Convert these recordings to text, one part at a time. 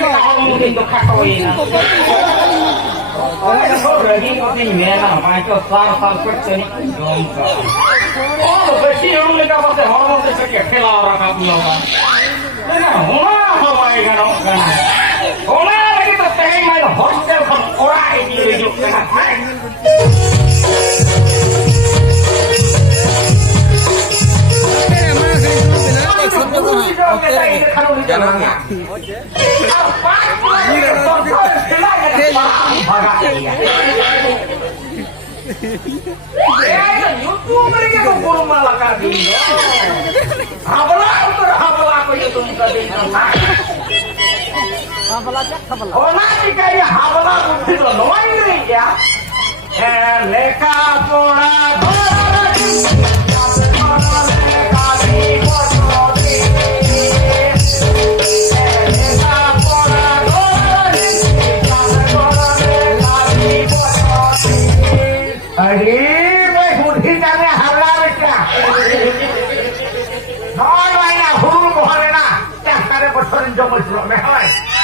Ako mungkin to kakawin na. Ako lagi ko din yan na. Ito sar kerja ni jom ka. Oh, besi yung nila ko sa hormon sa kaya kelawara ka puloga. Hawai ka no kana. Lagi to teheng may hostel kan orai di rujuk kana.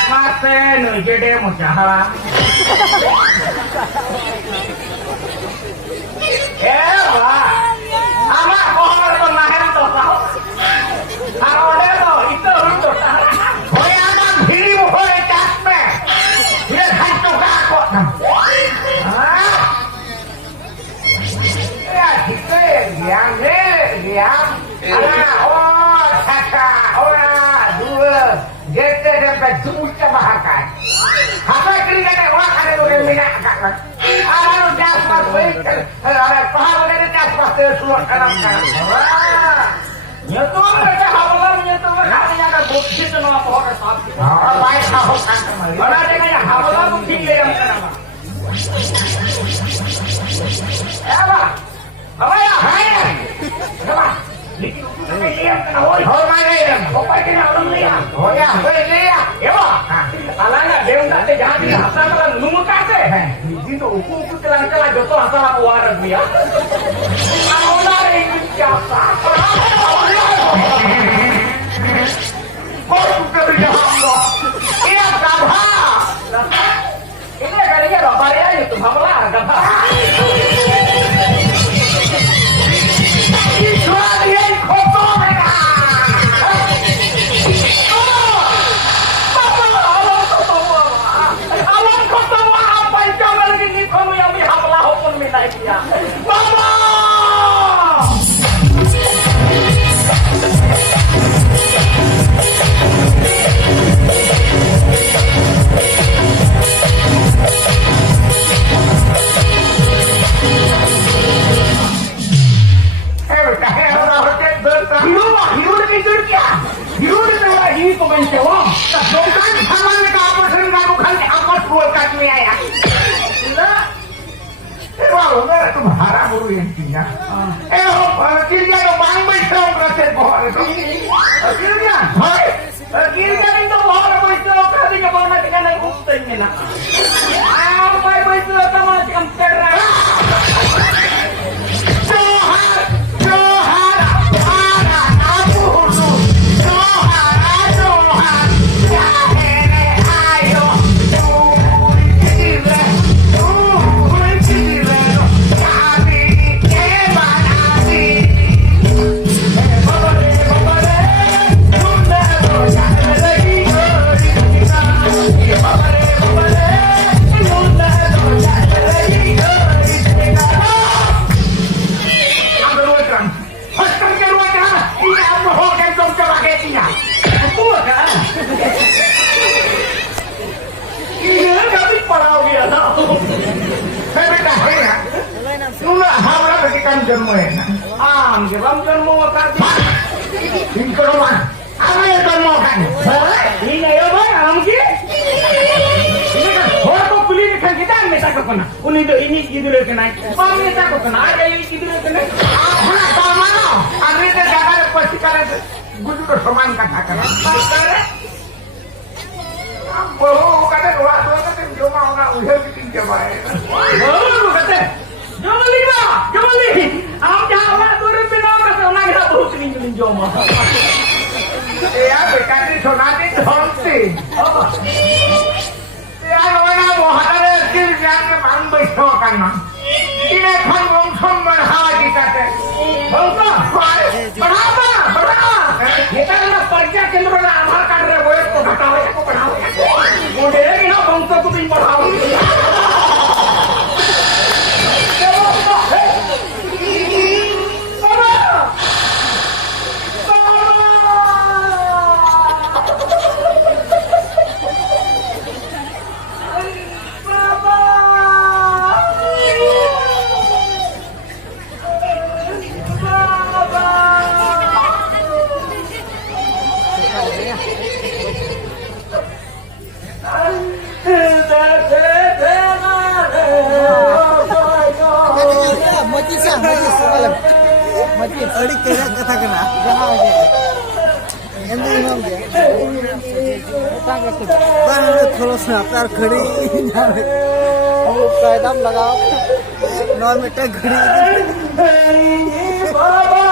Maten, gede mau jalan. Pak, anak kohor penahan tuh kau. Kalau dia tuh itu untuk goyangan diri boleh capek. Dia hantu kakak. Ya gitu yang oh kakak, dua. Gete sampai juta bahkan. Apa keringan orang ada orang minat kan? Ada jaspat baik, ada paham ada jaspat tersulut dalam kan. Nyetor mereka hafalan nyetor mereka ada bukti itu nama pohon sapi. Orang baik tahu kan kembali. Mana ada yang hafalan bukti yang kenapa? Apa? Apa ya? Hai. Apa? Oh mana ya? Apa kena orang lihat? Oh ya, lihat. Ya pak. Alangnya dia enggak ada jadi asal kalau nunggu kasih. Itu uku kelang-kelang jodoh asal aku waras dia. Kalau lari ikut siapa? Kau kerja hamba. Iya kabah. Ini kalinya loh varian itu hamba lah kabah. Ini gitu loh kena. Mami takut kena ada yang gitu loh kena. Ah, tahu mana? Ari teh jaga pasti karena gue juga seman katakan. Oh, kata waktu kata dia mau nak udah bikin jabai. Oh, kata. Jangan li. Am jawa turun pinang kata nak kita tuh kini jomo. Ya bekati sonati dhonti. Ya loina mohare kirjane mambe shokanna. Ine khon gomson बढ़ावा दिखाते. बोलता बढ़ावा बढ़ावा. ये तो ना पर्चा केंद्र ना आधार कार्ड रे वो को घटावे को बढ़ावे. मुझे कि ना बंसो को भी बढ़ाओ. अड़ी केरा कथा कना जहां आगे एंदे इमाम गया पर थोड़ा सा तार खड़ी जावे हम कायदाम लगाओ 9 मिनट घड़ी बाबा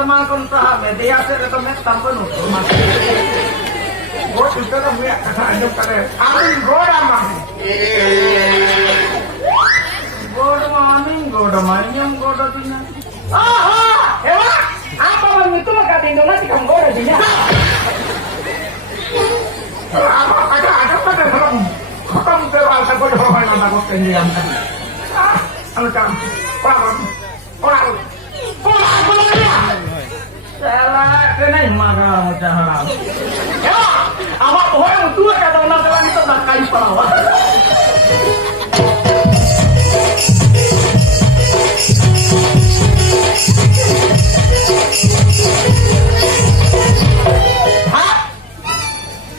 teman pun saham media se rekomend tampun gua juga dah punya kata anjum kata amin goda mah goda manyam goda tina aha hewa apa bang itu mah kata Indonesia kamu goda tina apa ada belum khatam terawal tak goda orang nak kau tendiam tadi anu kan orang salah kena maga macam haram. Ya, awak orang tua kata orang tua itu nak kayu perawan. Hah?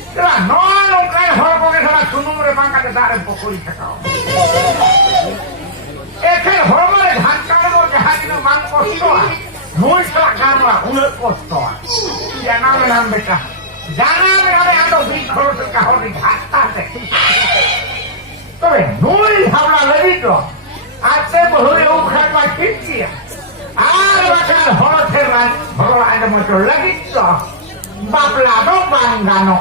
Kira nolong kaya orang pakai salah sunung mereka kata darah pokok cakap. Kaya orang mereka hantar mereka hari ini mangkok semua. Nulis kelakarlah, ulet kotor. Jangan menambahkan. Jangan ada beri kalau terkahor di atas. Tapi nulis hamlah lebih dong. Ate boleh ukat macam dia. Ada macam horor teran, horor ada macam lagi dong. Baplano banggano,